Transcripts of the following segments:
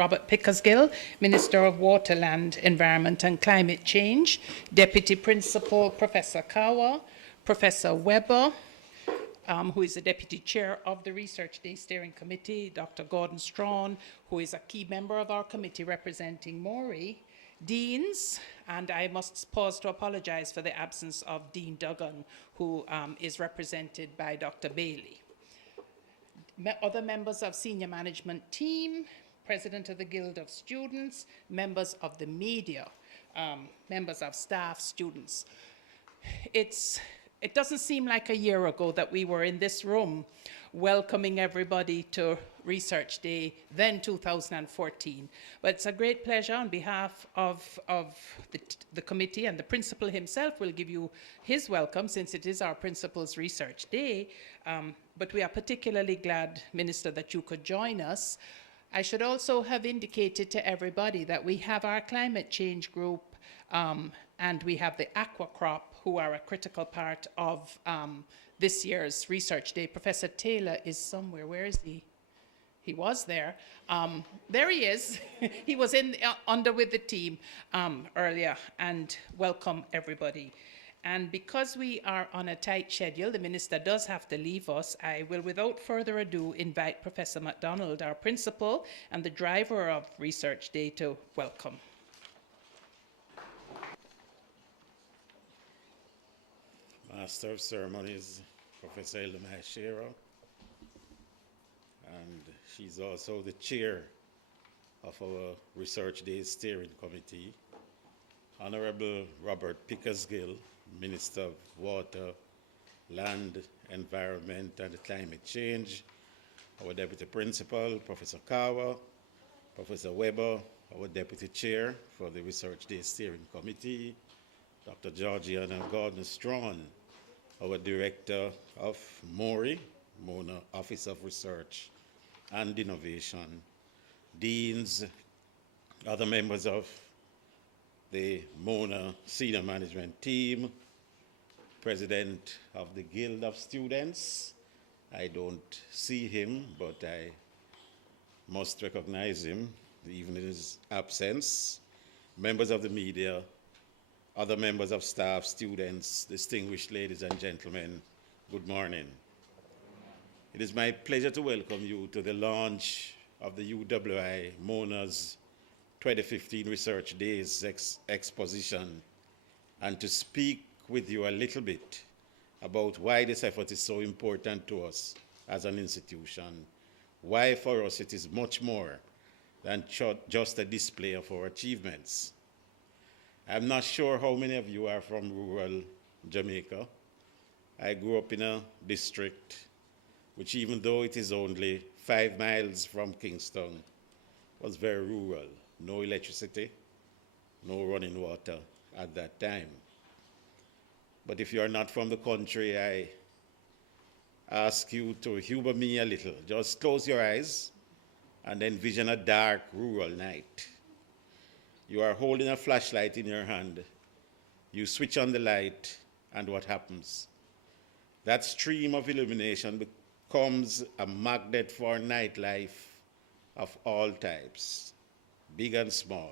Robert Pickersgill, Minister of Water, Land, Environment and Climate Change, Deputy Principal Professor Kawa, Professor Weber, who is the Deputy Chair of the Research Day Steering Committee, Dr. Gordon Strawn, who is a key member of our committee representing Maury, deans, and I must pause to apologize for the absence of Dean Duggan, who is represented by Dr. Bailey. Other members of senior management team, President of the Guild of Students, members of the media, members of staff, students. It doesn't seem like a year ago that we were in this room welcoming everybody to Research Day, then 2014. But it's a great pleasure on behalf of the committee, and the principal himself will give you his welcome since it is our principal's Research Day. But we are particularly glad, Minister, that you could join us. I should also have indicated to everybody that we have our climate change group and we have the aqua crop, who are a critical part of this year's Research Day. Professor Taylor is somewhere. Where is he? He was there. There he is. He was under with the team earlier, and welcome everybody. And because we are on a tight schedule, the minister does have to leave us. I will, without further ado, invite Professor MacDonald, our principal and the driver of Research Day, to welcome. Master of Ceremonies, Professor Eldamai Shearer, and she's also the chair of our Research Day Steering Committee. Honorable Robert Pickersgill, Minister of Water, Land, Environment and Climate Change, our Deputy Principal, Professor Kawa, Professor Weber, our Deputy Chair for the Research Day Steering Committee, Dr. Georgiana Gordon Strawn, our Director of Maury, Mona Office of Research and Innovation, deans, other members of the Mona Senior Management Team, President of the Guild of Students. I don't see him, but I must recognize him, even in his absence. Members of the media, other members of staff, students, distinguished ladies and gentlemen, good morning. It is my pleasure to welcome you to the launch of the UWI Mona's 2015 Research Days exposition, and to speak with you a little bit about why this effort is so important to us as an institution, why for us it is much more than just a display of our achievements. I'm not sure how many of you are from rural Jamaica. I grew up in a district which, even though it is only 5 miles from Kingston, was very rural. No electricity, no running water at that time. But if you are not from the country, I ask you to humor me a little. Just close your eyes and envision a dark rural night. You are holding a flashlight in your hand. You switch on the light, and what happens? That stream of illumination becomes a magnet for nightlife of all types, big and small,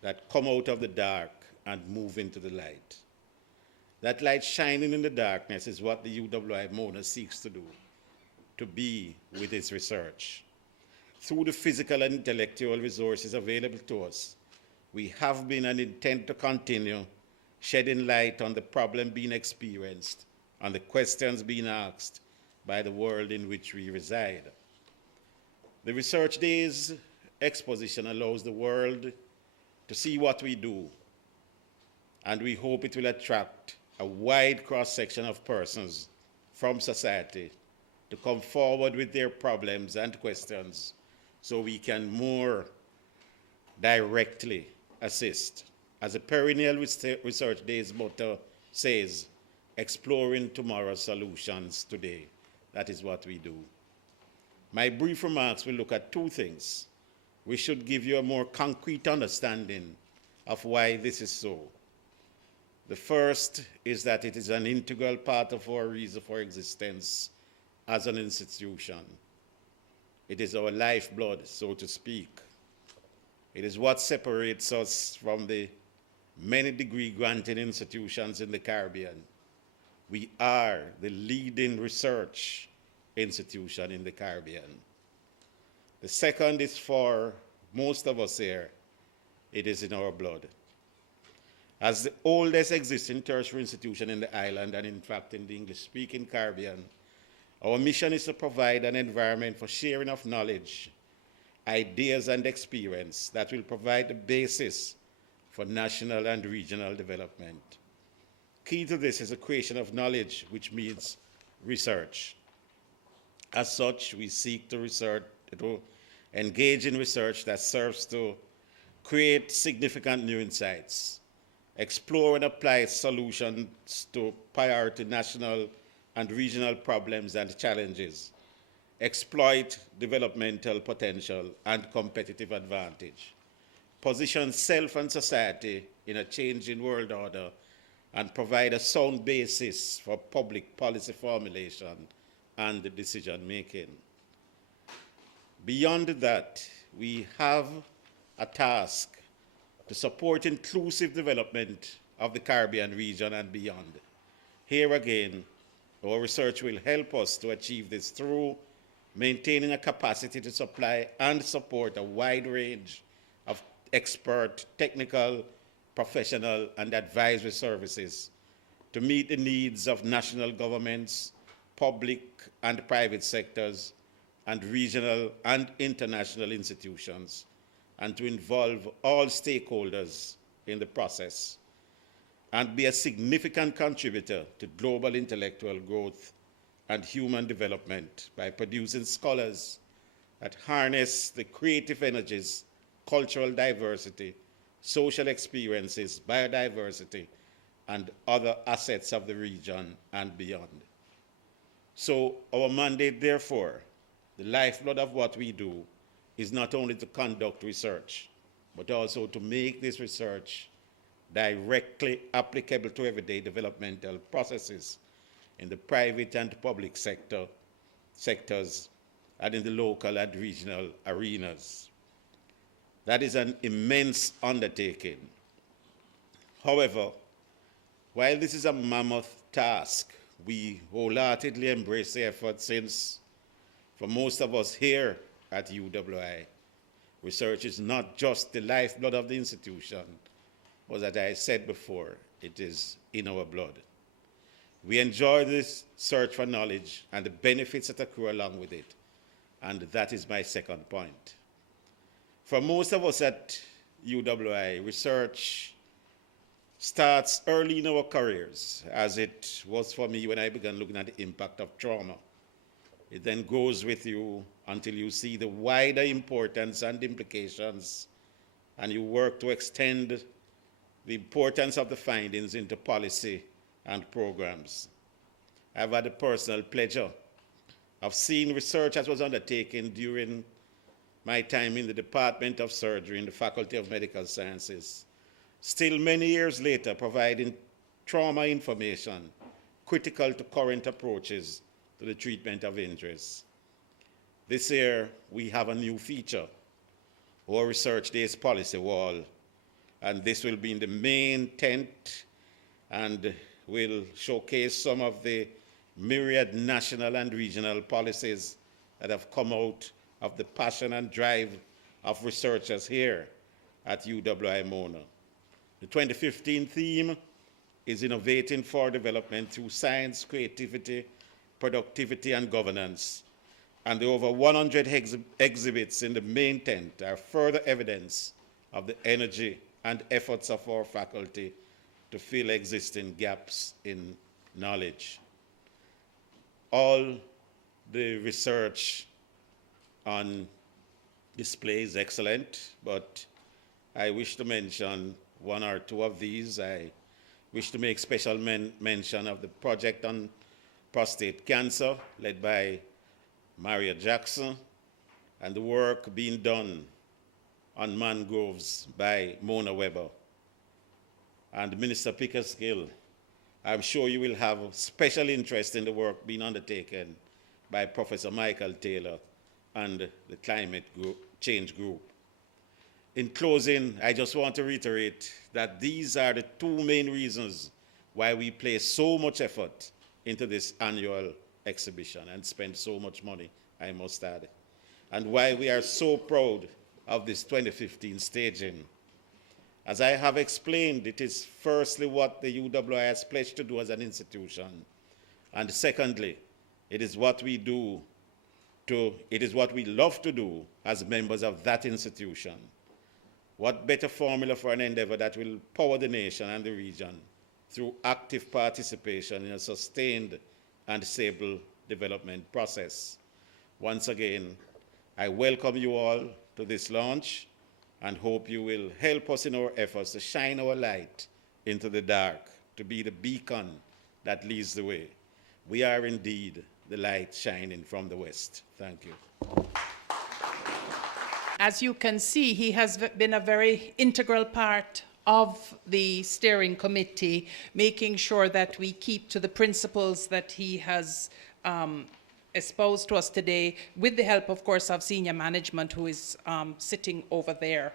that come out of the dark and move into the light. That light shining in the darkness is what the UWI Mona seeks to do, to be with its research. Through the physical and intellectual resources available to us, we have been and intend to continue shedding light on the problem being experienced and the questions being asked by the world in which we reside. The Research Days exposition allows the world to see what we do, and we hope it will attract a wide cross-section of persons from society to come forward with their problems and questions so we can more directly assist. As a perennial Research Days motto says, exploring tomorrow's solutions today. That is what we do. My brief remarks will look at 2 things. We should give you a more concrete understanding of why this is so. The first is that it is an integral part of our reason for existence as an institution. It is our lifeblood, so to speak. It is what separates us from the many degree-granting institutions in the Caribbean. We are the leading research institution in the Caribbean. The second is for most of us here, it is in our blood. As the oldest existing tertiary institution in the island, and in fact in the English-speaking Caribbean, our mission is to provide an environment for sharing of knowledge, ideas, and experience that will provide the basis for national and regional development. Key to this is the creation of knowledge, which means research. As such, we seek to engage in research that serves to create significant new insights, explore and apply solutions to priority national and regional problems and challenges, exploit developmental potential and competitive advantage, position self and society in a changing world order, and provide a sound basis for public policy formulation and decision making. Beyond that, we have a task to support inclusive development of the Caribbean region and beyond. Here again, our research will help us to achieve this through maintaining a capacity to supply and support a wide range of expert, technical, professional, and advisory services to meet the needs of national governments, public and private sectors, and regional and international institutions, and to involve all stakeholders in the process, and be a significant contributor to global intellectual growth and human development by producing scholars that harness the creative energies, cultural diversity, social experiences, biodiversity, and other assets of the region and beyond. So our mandate, therefore, the lifeblood of what we do, is not only to conduct research, but also to make this research directly applicable to everyday developmental processes in the private and public sectors and in the local and regional arenas. That is an immense undertaking. However, while this is a mammoth task, we wholeheartedly embrace the effort, since for most of us here at UWI, research is not just the lifeblood of the institution, but as I said before, it is in our blood. We enjoy this search for knowledge and the benefits that accrue along with it, and that is my second point. For most of us at UWI, research starts early in our careers, as it was for me when I began looking at the impact of trauma. It then goes with you until you see the wider importance and implications, and you work to extend the importance of the findings into policy and programs. I've had the personal pleasure of seeing research that was undertaken during my time in the Department of Surgery in the Faculty of Medical Sciences, still many years later providing trauma information critical to current approaches to the treatment of injuries. This year, we have a new feature, our Research Days policy wall, and this will be in the main tent and will showcase some of the myriad national and regional policies that have come out of the passion and drive of researchers here at UWI Mona. The 2015 theme is Innovating for Development through Science, Creativity, Productivity, and Governance. And the over 100 exhibits in the main tent are further evidence of the energy and efforts of our faculty to fill existing gaps in knowledge. All the research on display is excellent, but I wish to mention one or two of these. I wish to make special mention of the project on prostate cancer led by Maria Jackson, and the work being done on mangroves by Mona Weber. And Minister Pickersgill, I'm sure you will have special interest in the work being undertaken by Professor Michael Taylor and the Climate Change Group. In closing, I just want to reiterate that these are the two main reasons why we place so much effort into this annual exhibition and spend so much money, I must add, and why we are so proud of this 2015 staging. As I have explained, it is firstly what the UWI has pledged to do as an institution, and secondly, it is what we love to do as members of that institution. What better formula for an endeavor that will power the nation and the region through active participation in a sustained and stable development process. Once again, I welcome you all to this launch and hope you will help us in our efforts to shine our light into the dark, to be the beacon that leads the way. We are indeed the light shining from the west. Thank you. As you can see, he has been a very integral part of the steering committee, making sure that we keep to the principles that he has espoused to us today, with the help, of course, of senior management who is sitting over there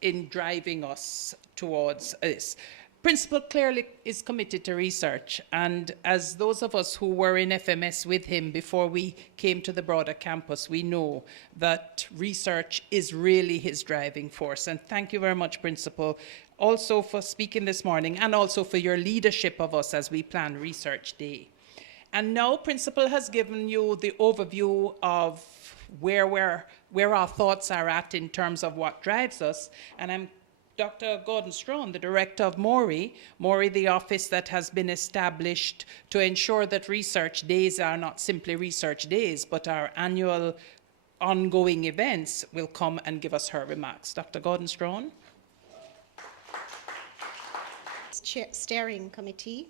in driving us towards this. Principal clearly is committed to research, and as those of us who were in FMS with him before we came to the broader campus, we know that research is really his driving force. And thank you very much, Principal, also for speaking this morning and also for your leadership of us as we plan Research Day. And now Principal has given you the overview of where our thoughts are at in terms of what drives us, and I'm Dr. Gordon Strawn, the director of MORI, the office that has been established to ensure that research days are not simply research days, but our annual ongoing events, will come and give us her remarks. Dr. Gordon Strawn. Steering Committee,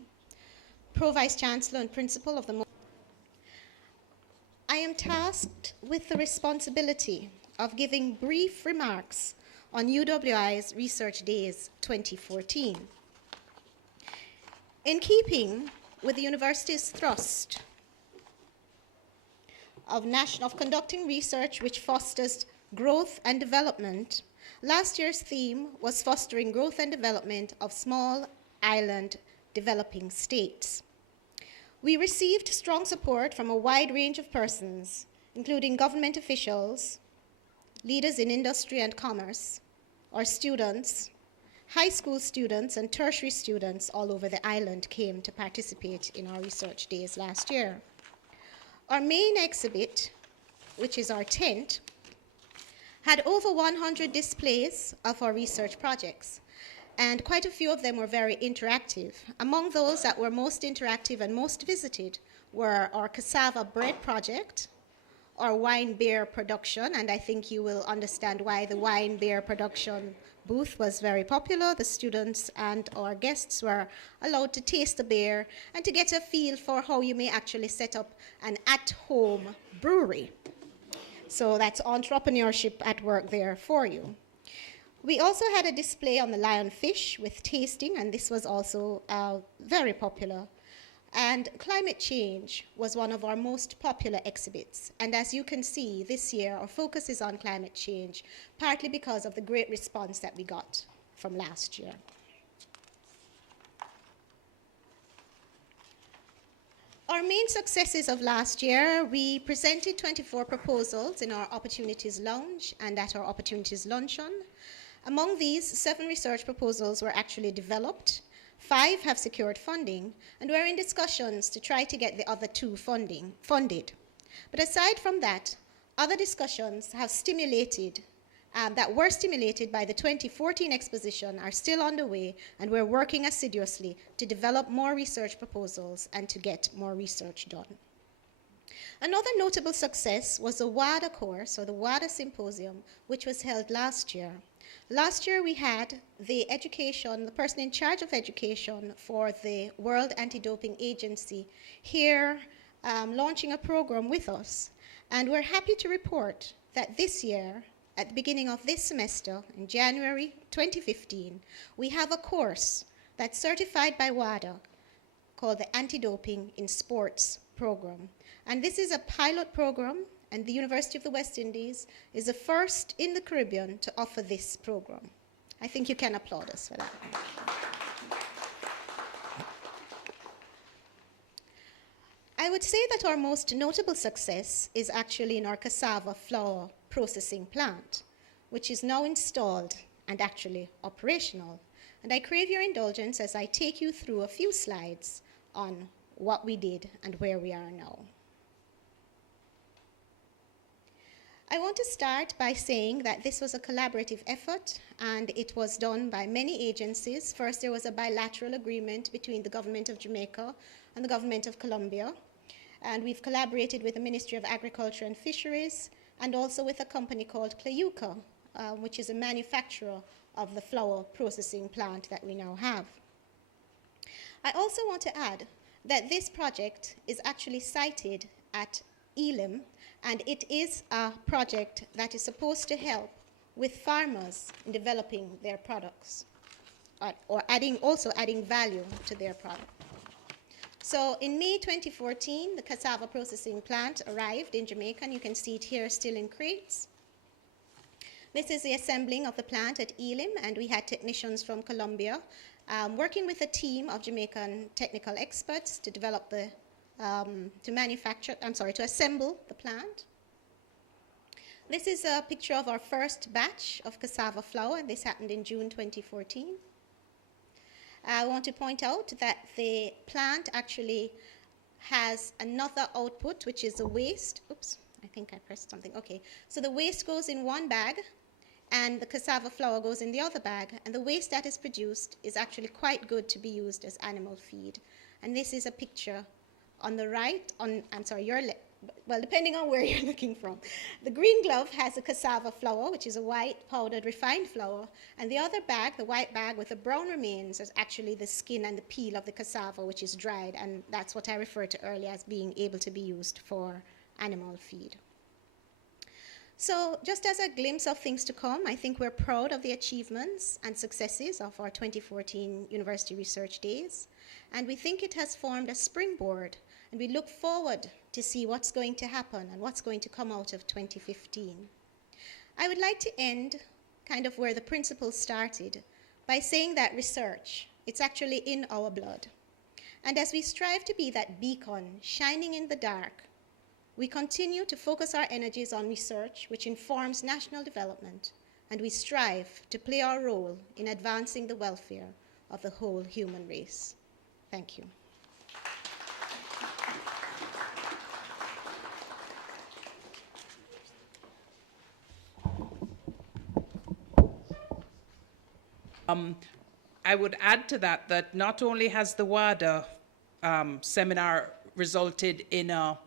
Pro Vice Chancellor and Principal of the MORI. I am tasked with the responsibility of giving brief remarks on UWI's Research Days 2014. In keeping with the university's thrust of conducting research which fosters growth and development, last year's theme was fostering growth and development of small island developing states. We received strong support from a wide range of persons, including government officials, leaders in industry and commerce, our students, high school students and tertiary students all over the island came to participate in our research days last year. Our main exhibit, which is our tent, had over 100 displays of our research projects, and quite a few of them were very interactive. Among those that were most interactive and most visited were our cassava bread project, our wine beer production, and I think you will understand why the wine beer production booth was very popular. The students and our guests were allowed to taste the beer and to get a feel for how you may actually set up an at-home brewery. So that's entrepreneurship at work there for you. We also had a display on the lionfish with tasting, and this was also very popular. And climate change was one of our most popular exhibits. And as you can see, this year our focus is on climate change, partly because of the great response that we got from last year. Our main successes of last year, we presented 24 proposals in our Opportunities Lounge and at our Opportunities Luncheon. Among these, 7 research proposals were actually developed, 5 have secured funding, and we're in discussions to try to get the other 2 funded. But aside from that, other discussions have that were stimulated by the 2014 exposition are still underway, and we're working assiduously to develop more research proposals and to get more research done. Another notable success was the WADA course, or the WADA Symposium, which was held last year. Last year we had the person in charge of education for the World Anti-Doping Agency here launching a program with us. And we're happy to report that this year, at the beginning of this semester, in January 2015, we have a course that's certified by WADA called the Anti-Doping in Sports program. And this is a pilot program and the University of the West Indies is the first in the Caribbean to offer this program. I think you can applaud us for that. I would say that our most notable success is actually in our cassava flour processing plant, which is now installed and actually operational. And I crave your indulgence as I take you through a few slides on what we did and where we are now. I want to start by saying that this was a collaborative effort, and it was done by many agencies. First, there was a bilateral agreement between the government of Jamaica and the government of Colombia, and we've collaborated with the Ministry of Agriculture and Fisheries, and also with a company called Clayuca, which is a manufacturer of the flour processing plant that we now have. I also want to add that this project is actually sited at Elim, and it is a project that is supposed to help with farmers in developing their products, or also adding value to their product. So in May 2014, the cassava processing plant arrived in Jamaica, and you can see it here still in crates. This is the assembling of the plant at Elim, and we had technicians from Colombia working with a team of Jamaican technical experts to develop the to assemble the plant. This is a picture of our first batch of cassava flour, and this happened in June 2014. I want to point out that the plant actually has another output, which is the waste. Oops, I think I pressed something. Okay, so the waste goes in one bag, and the cassava flour goes in the other bag, and the waste that is produced is actually quite good to be used as animal feed. And this is a picture on the right, well, depending on where you're looking from. The green glove has a cassava flour, which is a white powdered refined flour, and the other bag, the white bag with the brown remains, is actually the skin and the peel of the cassava, which is dried, and that's what I referred to earlier as being able to be used for animal feed. So just as a glimpse of things to come, I think we're proud of the achievements and successes of our 2014 University Research Days, and we think it has formed a springboard, and we look forward to see what's going to happen and what's going to come out of 2015. I would like to end kind of where the principles started by saying that research, it's actually in our blood. And as we strive to be that beacon shining in the dark, we continue to focus our energies on research, which informs national development, and we strive to play our role in advancing the welfare of the whole human race. Thank you. I would add to that not only has the WADA seminar resulted in a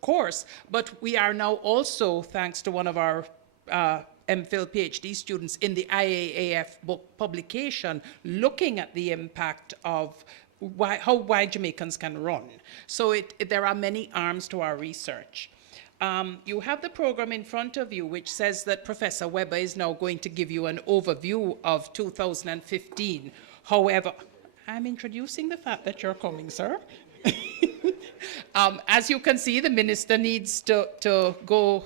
course, but we are now also, thanks to one of our MPhil PhD students in the IAAF book publication, looking at the impact of why Jamaicans can run. So there are many arms to our research. You have the program in front of you, which says that Professor Weber is now going to give you an overview of 2015. However, I'm introducing the fact that you're coming, sir. As you can see, the minister needs to go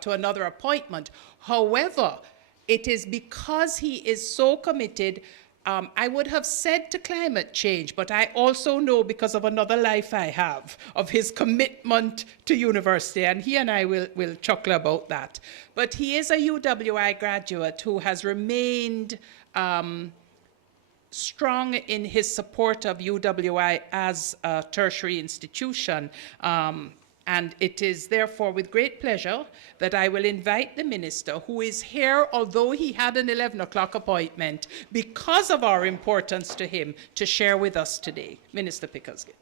to another appointment. However, it is because he is so committed. I would have said to climate change, but I also know because of another life I have, of his commitment to university, and he and I will chuckle about that. But he is a UWI graduate who has remained strong in his support of UWI as a tertiary institution. And it is therefore with great pleasure that I will invite the minister, who is here, although he had an 11 o'clock appointment, because of our importance to him, to share with us today. Minister Pickersgill.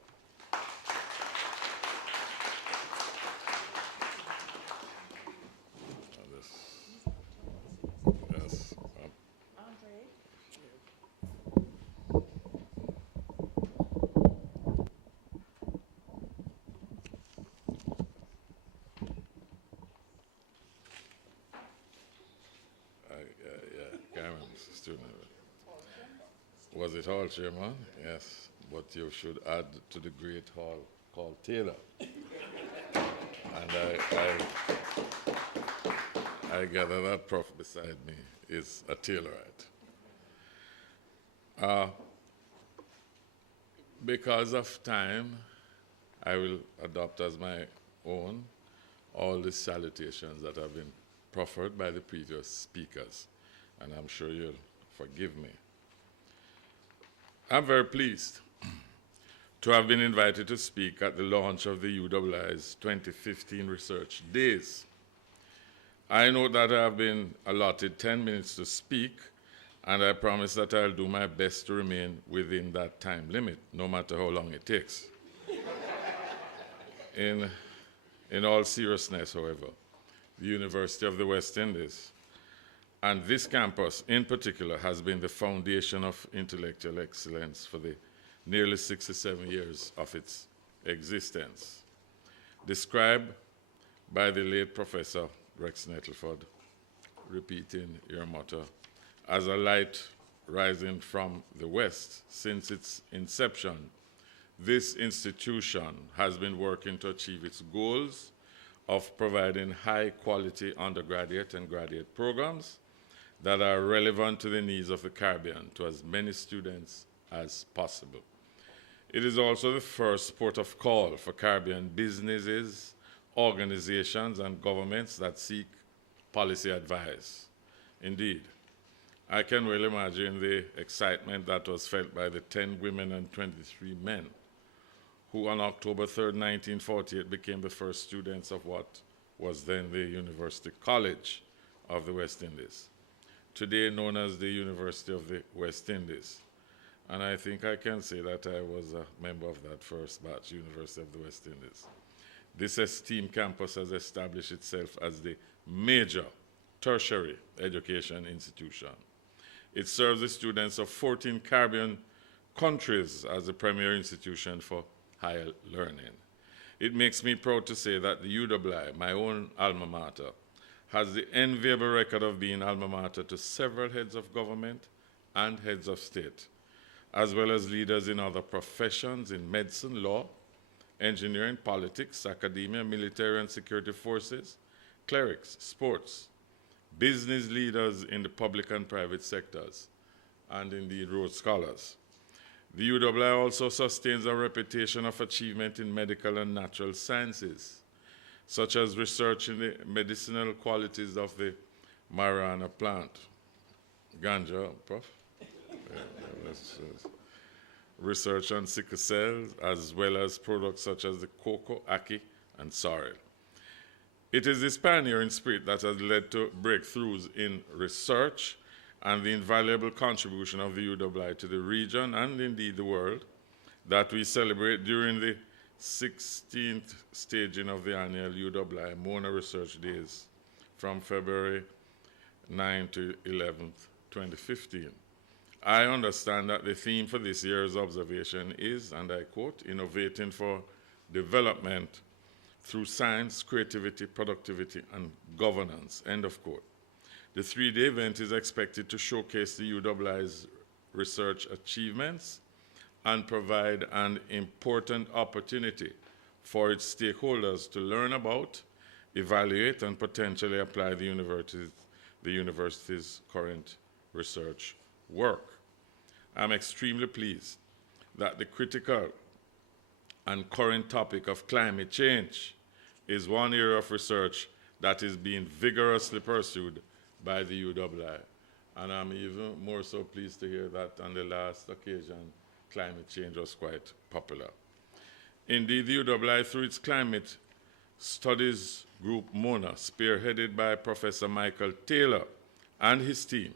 Was it Hall, Chairman? Yes, but you should add to the great hall called Taylor. And I gather that prof beside me is a Taylorite. Because of time, I will adopt as my own all the salutations that have been proffered by the previous speakers, and I'm sure you'll forgive me. I'm very pleased to have been invited to speak at the launch of the UWI's 2015 Research Days. I know that I have been allotted 10 minutes to speak, and I promise that I'll do my best to remain within that time limit, no matter how long it takes. In all seriousness, however, the University of the West Indies, and this campus in particular, has been the foundation of intellectual excellence for the nearly 67 years of its existence. Described by the late Professor Rex Nettleford, repeating your motto, as a light rising from the West. Since its inception, this institution has been working to achieve its goals of providing high-quality undergraduate and graduate programs that are relevant to the needs of the Caribbean to as many students as possible. It is also the first port of call for Caribbean businesses, organizations, and governments that seek policy advice. Indeed, I can well imagine the excitement that was felt by the 10 women and 23 men who on October 3rd, 1948 became the first students of what was then the University College of the West Indies, today known as the University of the West Indies. And I think I can say that I was a member of that first batch, University of the West Indies. This esteemed campus has established itself as the major tertiary education institution. It serves the students of 14 Caribbean countries as the premier institution for higher learning. It makes me proud to say that the UWI, my own alma mater, has the enviable record of being alma mater to several heads of government and heads of state, as well as leaders in other professions in medicine, law, engineering, politics, academia, military and security forces, clerics, sports, business leaders in the public and private sectors, and indeed Rhodes Scholars. The UWI also sustains a reputation of achievement in medical and natural sciences, such as research in the medicinal qualities of the marijuana plant. Ganja, Prof? Research on sickle cells, as well as products such as the cocoa, ackee, and sorrel. It is this pioneering spirit that has led to breakthroughs in research and the invaluable contribution of the UWI to the region and indeed the world that we celebrate during the 16th staging of the annual UWI Mona Research Days from February 9 to 11th, 2015. I understand that the theme for this year's observation is, and I quote, innovating for development through science, creativity, productivity, and governance, end of quote. The three-day event is expected to showcase the UWI's research achievements and provide an important opportunity for its stakeholders to learn about, evaluate, and potentially apply the university's current research work. I'm extremely pleased that the critical and current topic of climate change is one area of research that is being vigorously pursued by the UWI. And I'm even more so pleased to hear that on the last occasion, climate change was quite popular. Indeed, the UWI, through its climate studies group MONA, spearheaded by Professor Michael Taylor and his team,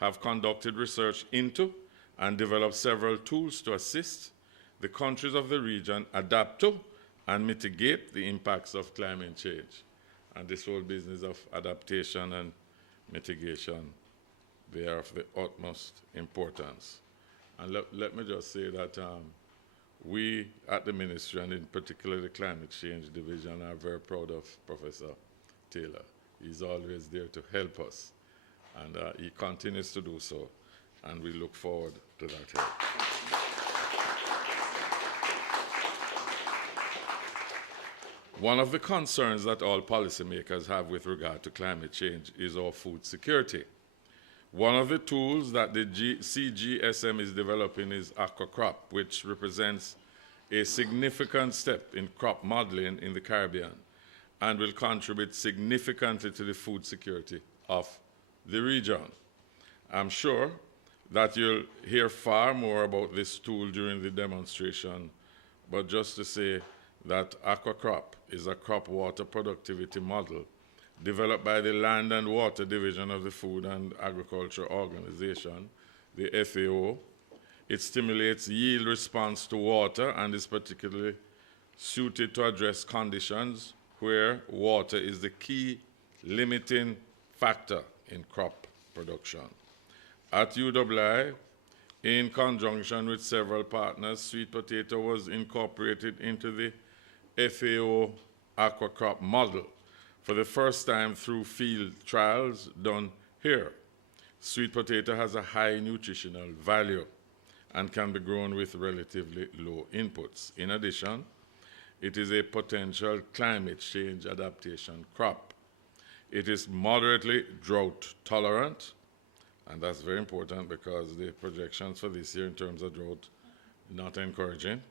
have conducted research into and developed several tools to assist the countries of the region adapt to and mitigate the impacts of climate change. And this whole business of adaptation and mitigation, they are of the utmost importance. And let me just say that we at the ministry, and in particular the Climate Change Division, are very proud of Professor Taylor. He's always there to help us, and he continues to do so, and we look forward to that help. One of the concerns that all policymakers have with regard to climate change is our food security. One of the tools that the CGSM is developing is aquacrop, which represents a significant step in crop modeling in the Caribbean and will contribute significantly to the food security of the region. I'm sure that you'll hear far more about this tool during the demonstration, but just to say that aquacrop is a crop water productivity model developed by the Land and Water Division of the Food and Agriculture Organization, the FAO. It stimulates yield response to water and is particularly suited to address conditions where water is the key limiting factor in crop production. At UWI, in conjunction with several partners, sweet potato was incorporated into the FAO aquacrop model for the first time through field trials done here. Sweet potato has a high nutritional value and can be grown with relatively low inputs. In addition, it is a potential climate change adaptation crop. It is moderately drought tolerant, and that's very important because the projections for this year in terms of drought not encouraging.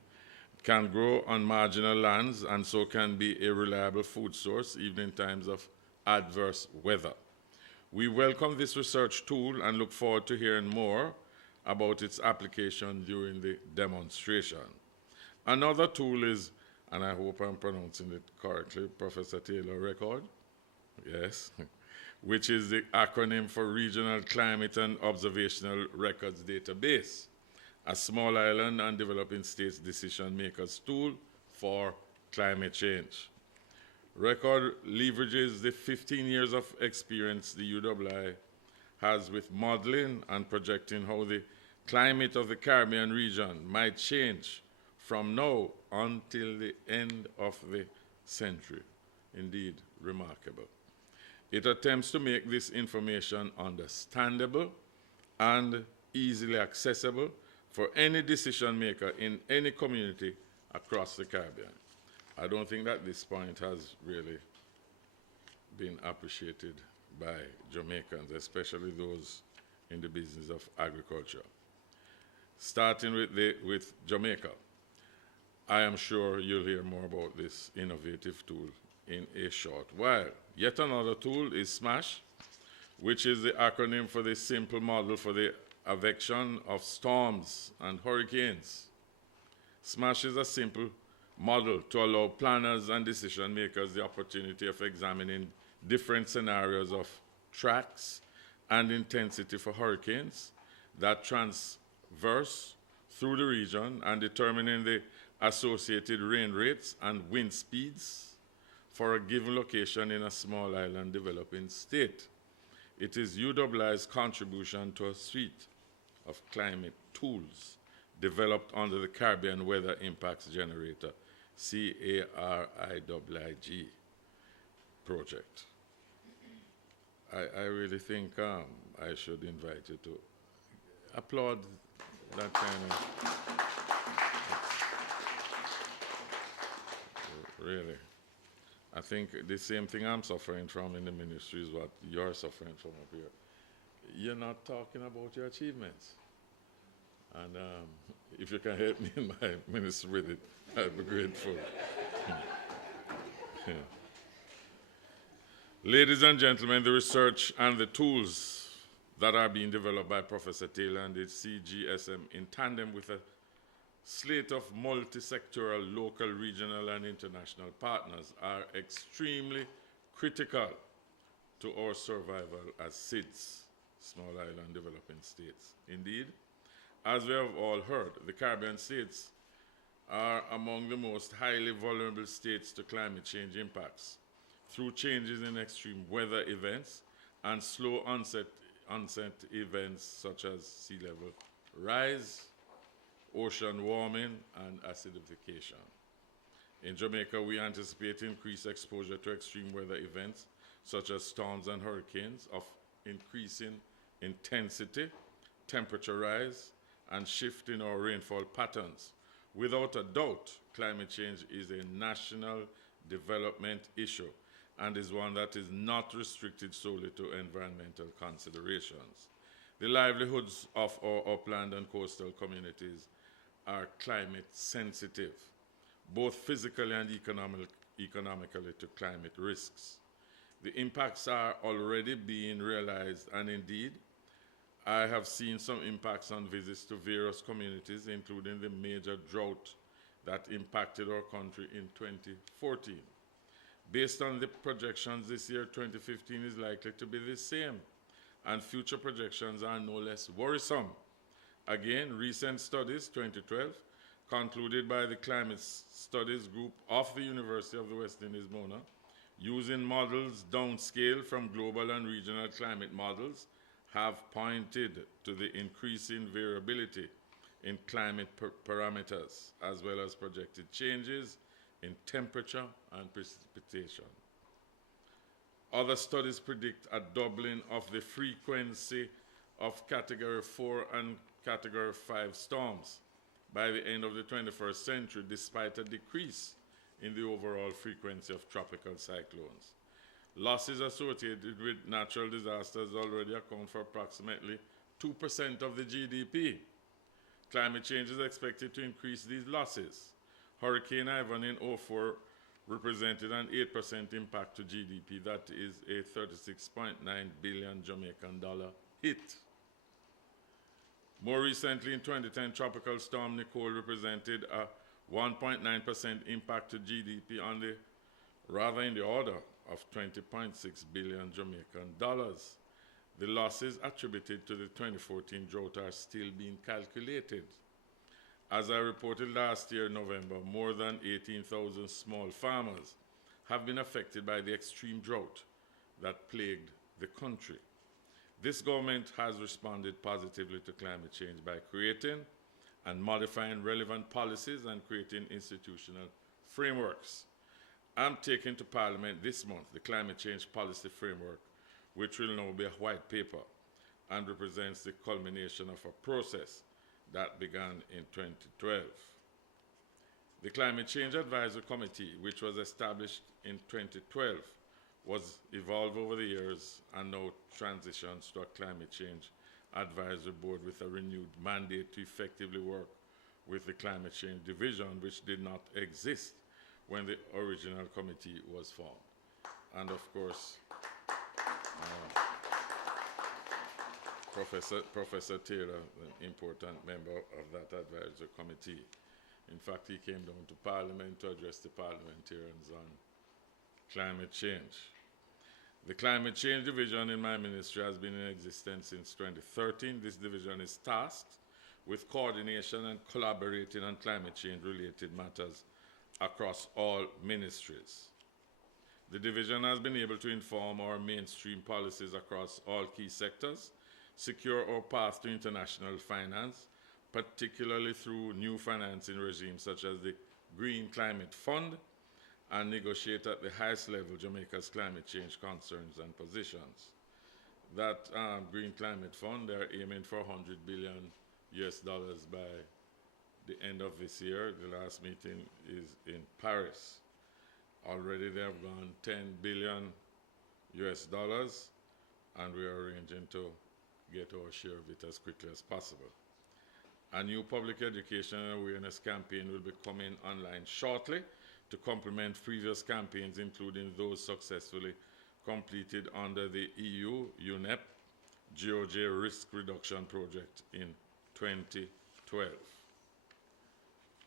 Can grow on marginal lands and so can be a reliable food source even in times of adverse weather. We welcome this research tool and look forward to hearing more about its application during the demonstration. Another tool is, and I hope I'm pronouncing it correctly, Professor Taylor Record, yes, which is the acronym for Regional Climate and Observational Records Database, a small island and developing states decision makers tool for climate change. Record leverages the 15 years of experience the UWI has with modeling and projecting how the climate of the Caribbean region might change from now until the end of the century. Indeed, remarkable. It attempts to make this information understandable and easily accessible for any decision maker in any community across the Caribbean. I don't think that this point has really been appreciated by Jamaicans, especially those in the business of agriculture. Starting with Jamaica, I am sure you'll hear more about this innovative tool in a short while. Yet another tool is SMASH, which is the acronym for the simple model for the avection of storms and hurricanes. SMASH is a simple model to allow planners and decision makers the opportunity of examining different scenarios of tracks and intensity for hurricanes that transverse through the region and determining the associated rain rates and wind speeds for a given location in a small island developing state. It is UWI's contribution to a suite of climate tools developed under the Caribbean Weather Impacts Generator, CARIIG project. I really think I should invite you to applaud that kind of, really. I think the same thing I'm suffering from in the ministry is what you're suffering from up here. You're not talking about your achievements. And if you can help me in my ministry with it, I'd be grateful. Yeah. Ladies and gentlemen, the research and the tools that are being developed by Professor Taylor and the CGSM in tandem with a slate of multi-sectoral, local, regional, and international partners are extremely critical to our survival as SIDS, Small Island Developing States. Indeed, as we have all heard, the Caribbean states are among the most highly vulnerable states to climate change impacts through changes in extreme weather events and slow onset events such as sea level rise, ocean warming, and acidification. In Jamaica, we anticipate increased exposure to extreme weather events such as storms and hurricanes of increasing intensity, temperature rise, and shift in our rainfall patterns. Without a doubt, climate change is a national development issue and is one that is not restricted solely to environmental considerations. The livelihoods of our upland and coastal communities are climate sensitive, both physically and economically to climate risks. The impacts are already being realized, and indeed, I have seen some impacts on visits to various communities, including the major drought that impacted our country in 2014. Based on the projections this year, 2015 is likely to be the same, and future projections are no less worrisome. Again, recent studies, 2012, concluded by the Climate Studies Group of the University of the West Indies, Mona, using models downscale from global and regional climate models, have pointed to the increasing variability in climate parameters, as well as projected changes in temperature and precipitation. Other studies predict a doubling of the frequency of Category 4 and Category 5 storms by the end of the 21st century, despite a decrease in the overall frequency of tropical cyclones. Losses associated with natural disasters already account for approximately 2% of the GDP. Climate change is expected to increase these losses. Hurricane Ivan in 2004 represented an 8% impact to GDP. That is a 36.9 billion Jamaican dollar hit. More recently, in 2010, Tropical Storm Nicole represented a 1.9% impact to GDP on the, rather in the order of 20.6 billion Jamaican dollars. The losses attributed to the 2014 drought are still being calculated. As I reported last year in November, more than 18,000 small farmers have been affected by the extreme drought that plagued the country. This government has responded positively to climate change by creating and modifying relevant policies and creating institutional frameworks. I'm taking to Parliament this month the Climate Change Policy Framework, which will now be a white paper and represents the culmination of a process that began in 2012. The Climate Change Advisory Committee, which was established in 2012, was evolved over the years and now transitions to a Climate Change Advisory Board with a renewed mandate to effectively work with the Climate Change Division, which did not exist when the original committee was formed. And of course, Professor Taylor, an important member of that advisory committee. In fact, he came down to Parliament to address the parliamentarians on climate change. The Climate Change Division in my ministry has been in existence since 2013. This division is tasked with coordination and collaborating on climate change related matters across all ministries. The division has been able to inform our mainstream policies across all key sectors, secure our path to international finance, particularly through new financing regimes such as the Green Climate Fund, and negotiate at the highest level Jamaica's climate change concerns and positions. That Green Climate Fund, they're aiming for $100 billion by the end of this year. The last meeting is in Paris. Already they have gone $10 billion, and we are arranging to get our share of it as quickly as possible. A new public education and awareness campaign will be coming online shortly to complement previous campaigns, including those successfully completed under the EU UNEP GeoJ Risk Reduction Project in 2012.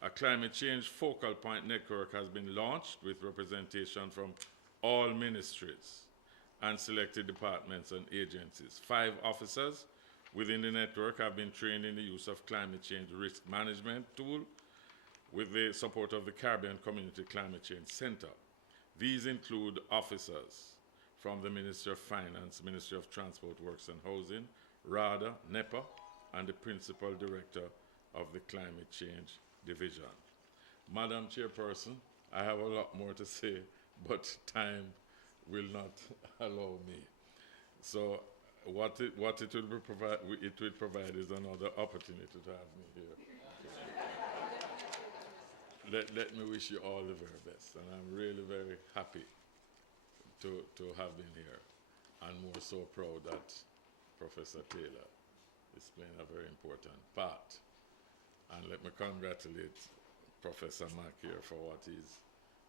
A climate change focal point network has been launched with representation from all ministries and selected departments and agencies. 5 officers within the network have been trained in the use of climate change risk management tool with the support of the Caribbean Community Climate Change Center. These include officers from the Ministry of Finance, Ministry of Transport, Works and Housing, RADA, NEPA, and the Principal Director of the Climate Change Division. Madam Chairperson, I have a lot more to say, but time will not allow me. So what it will provide is another opportunity to have me here. let me wish you all the very best. And I'm really very happy to have been here, and more so proud that Professor Taylor is playing a very important part. And let me congratulate Professor Mack here for what he's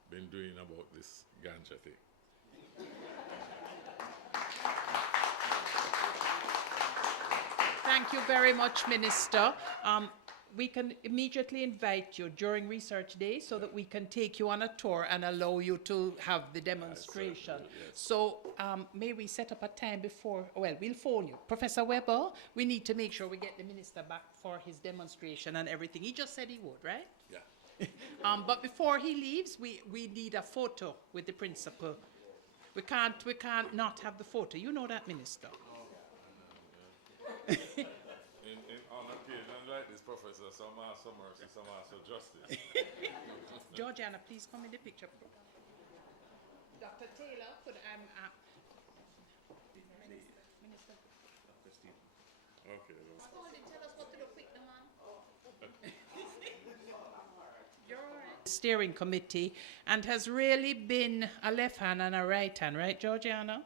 been doing about this ganja thing. Thank you very much, Minister. We can immediately invite you during Research Day so that we can take you on a tour and allow you to have the demonstration. Yes. So may we set up a time before, well, we'll phone you. Professor Weber, we need to make sure we get the Minister back for his demonstration and everything. He just said he would, right? Yeah. But before he leaves, we need a photo with the principal. We can't not have the photo. You know that, Minister. On occasions like this, Professor, some ask for mercy, some ask for justice. Georgiana, please come in the picture. Dr. Taylor, could Minister. Okay. Tell us what to do quick, man. You're all right. Steering committee, and has really been a left hand and a right hand, right, Georgiana?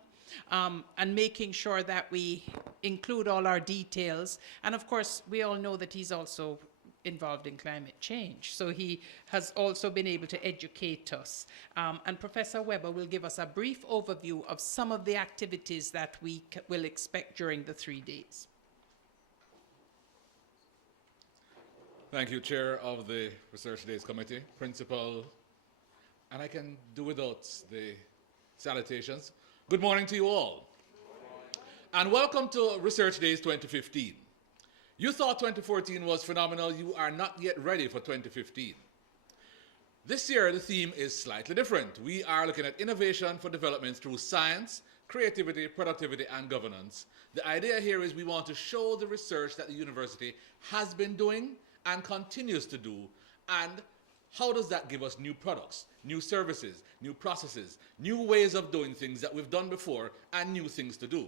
And making sure that we include all our details. And of course, we all know that he's also involved in climate change. So he has also been able to educate us. And Professor Weber will give us a brief overview of some of the activities that we will expect during the 3 days. Thank you, Chair of the Research Days Committee, Principal, and I can do without the salutations. Good morning to you all. And welcome to Research Days 2015. You thought 2014 was phenomenal. You are not yet ready for 2015. This year, the theme is slightly different. We are looking at innovation for development through science, creativity, productivity, and governance. The idea here is we want to show the research that the university has been doing and continues to do, and how does that give us new products, new services, new processes, new ways of doing things that we've done before, and new things to do?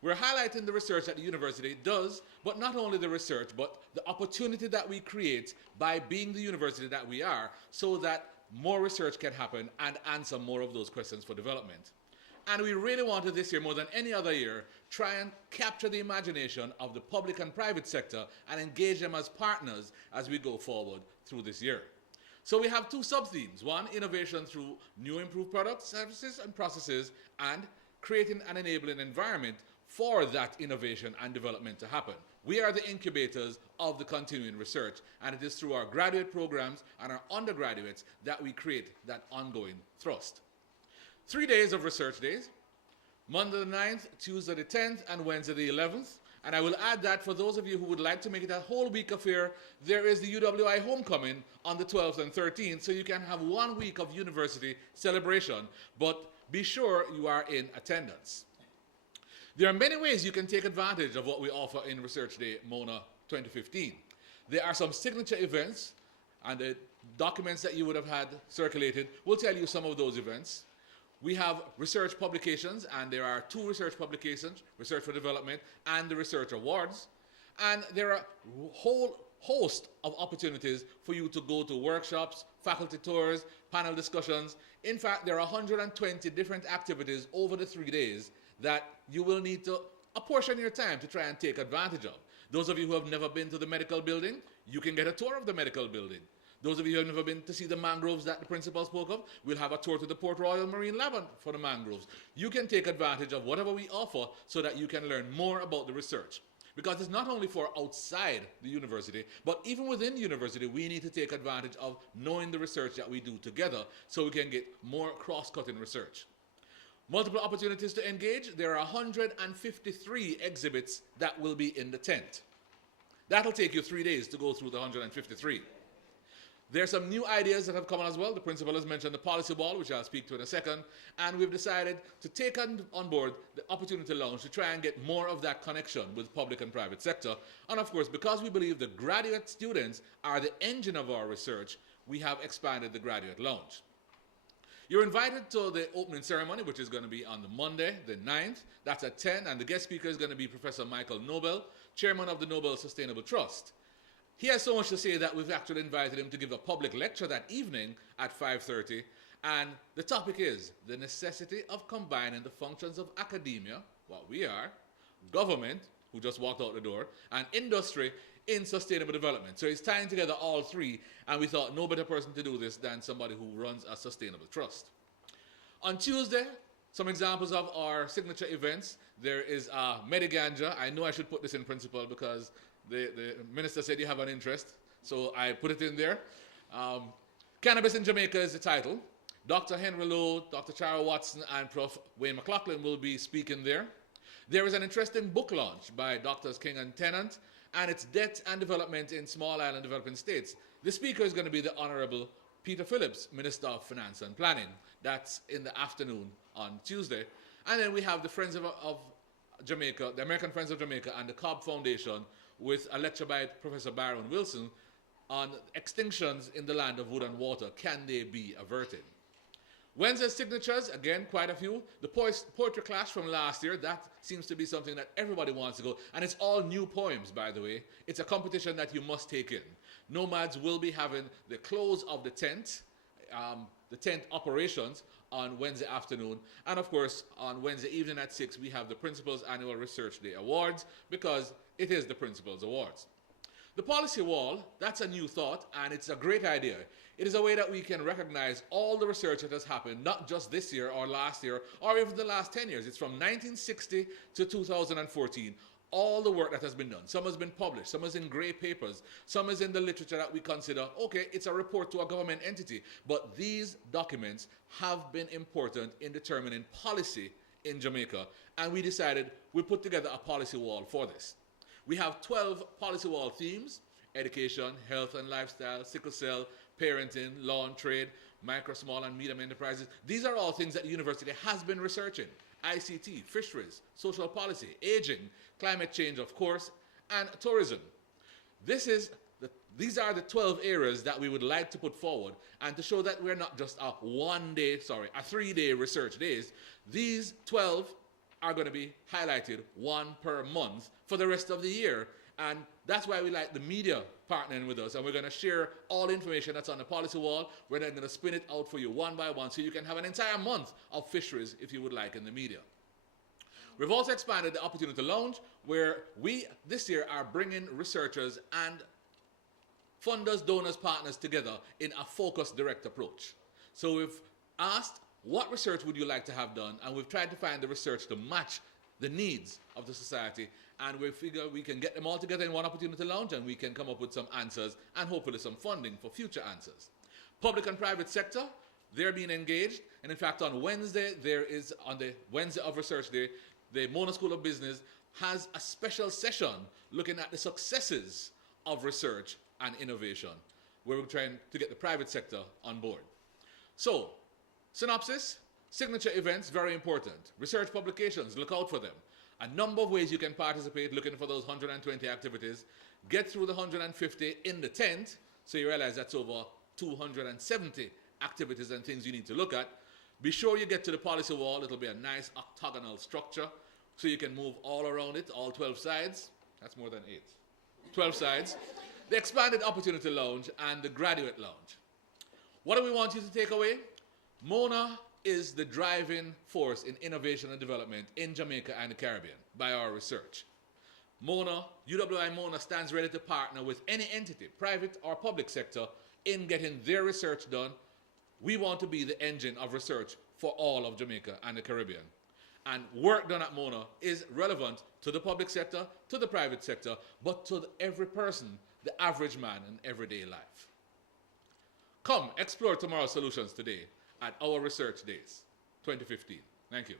We're highlighting the research that the university does, but not only the research, but the opportunity that we create by being the university that we are, so that more research can happen and answer more of those questions for development. And we really want to this year, more than any other year, try and capture the imagination of the public and private sector and engage them as partners as we go forward through this year. So we have two sub-themes. One, innovation through new improved products, services, and processes, and creating an enabling environment for that innovation and development to happen. We are the incubators of the continuing research, and it is through our graduate programs and our undergraduates that we create that ongoing thrust. 3 days of research days, Monday the 9th, Tuesday the 10th, and Wednesday the 11th. And I will add that for those of you who would like to make it a whole week affair, there is the UWI homecoming on the 12th and 13th, so you can have 1 week of university celebration, but be sure you are in attendance. There are many ways you can take advantage of what we offer in Research Day Mona 2015. There are some signature events, and the documents that you would have had circulated will tell you some of those events. We have research publications, and there are 2 research publications, Research for Development and the Research Awards. And there are a whole host of opportunities for you to go to workshops, faculty tours, panel discussions. In fact, there are 120 different activities over the 3 days that you will need to apportion your time to try and take advantage of. Those of you who have never been to the medical building, you can get a tour of the medical building. Those of you who have never been to see the mangroves that the principal spoke of, we'll have a tour to the Port Royal Marine Lab for the mangroves. You can take advantage of whatever we offer so that you can learn more about the research. Because it's not only for outside the university, but even within the university, we need to take advantage of knowing the research that we do together so we can get more cross-cutting research. Multiple opportunities to engage. There are 153 exhibits that will be in the tent. That'll take you 3 days to go through the 153. There are some new ideas that have come on as well. The principal has mentioned the policy ball, which I'll speak to in a second. And we've decided to take on board the opportunity lounge to try and get more of that connection with public and private sector. And of course, because we believe the graduate students are the engine of our research, we have expanded the graduate lounge. You're invited to the opening ceremony, which is going to be on the Monday, the 9th. That's at 10, and the guest speaker is going to be Professor Michael Nobel, chairman of the Nobel Sustainable Trust. He has so much to say that we've actually invited him to give a public lecture that evening at 5:30. And the topic is the necessity of combining the functions of academia, what we are, government, who just walked out the door, and industry in sustainable development. So he's tying together all three, and we thought no better person to do this than somebody who runs a sustainable trust. On Tuesday, some examples of our signature events. There is Mediganja. I know I should put this in principle because the minister said you have an interest, so I put it in there. Cannabis in Jamaica is the title. Dr. Henry Lowe, Dr. Chara Watson, and Prof. Wayne McLaughlin will be speaking there. There is an interesting book launch by Drs. King and Tennant, and it's Debt and Development in Small Island Developing States. The speaker is going to be the Honorable Peter Phillips, Minister of Finance and Planning. That's in the afternoon on Tuesday. And then we have the Friends of Jamaica, the American Friends of Jamaica, and the Cobb Foundation with a lecture by Professor Byron Wilson on extinctions in the land of wood and water. Can they be averted? Wednesday's signatures, again, quite a few. The poetry clash from last year, that seems to be something that everybody wants to go. And it's all new poems, by the way. It's a competition that you must take in. Nomads will be having the close of the tent operations on Wednesday afternoon. And of course, on Wednesday evening at 6, we have the Principals Annual Research Day Awards, because it is the Principals Awards. The policy wall, that's a new thought, and it's a great idea. It is a way that we can recognize all the research that has happened, not just this year or last year, or even the last 10 years. It's from 1960 to 2014, all the work that has been done. Some has been published, some is in gray papers, some is in the literature that we consider, okay, it's a report to a government entity. But these documents have been important in determining policy in Jamaica, and we decided we'll put together a policy wall for this. We have 12 policy wall themes: education, health and lifestyle, sickle cell, parenting, law and trade, micro, small and medium enterprises. These are all things that the university has been researching: ICT, fisheries, social policy, aging, climate change, of course, and tourism. These are the 12 areas that we would like to put forward, and to show that we're not just a 3-day research days. These 12 are going to be highlighted one per month for the rest of the year. And that's why we like the media partnering with us. And we're going to share all the information that's on the policy wall. We're then going to spin it out for you one by one, so you can have an entire month of fisheries if you would like in the media. We've also expanded the Opportunity Lounge, where we this year are bringing researchers and funders, donors, partners together in a focused, direct approach. So we've asked, what research would you like to have done? And we've tried to find the research to match the needs of the society. And we figure we can get them all together in one Opportunity Lounge, and we can come up with some answers and hopefully some funding for future answers. Public and private sector, they're being engaged. And in fact, on Wednesday, on the Wednesday of Research Day, the Mona School of Business has a special session looking at the successes of research and innovation, where we're trying to get the private sector on board. So, synopsis: signature events, very important. Research publications, look out for them. A number of ways you can participate, looking for those 120 activities. Get through the 150 in the tent, so you realize that's over 270 activities and things you need to look at. Be sure you get to the policy wall. It'll be a nice octagonal structure, so you can move all around it, all 12 sides. That's more than 8. 12 sides. The expanded Opportunity Lounge and the Graduate Lounge. What do we want you to take away? Mona is the driving force in innovation and development in Jamaica and the Caribbean by our research. Mona, UWI Mona, stands ready to partner with any entity, private or public sector, in getting their research done. We want to be the engine of research for all of Jamaica and the Caribbean. And work done at Mona is relevant to the public sector, to the private sector, but to every person, the average man in everyday life. Come, explore tomorrow's solutions today at our Research Days 2015. Thank you.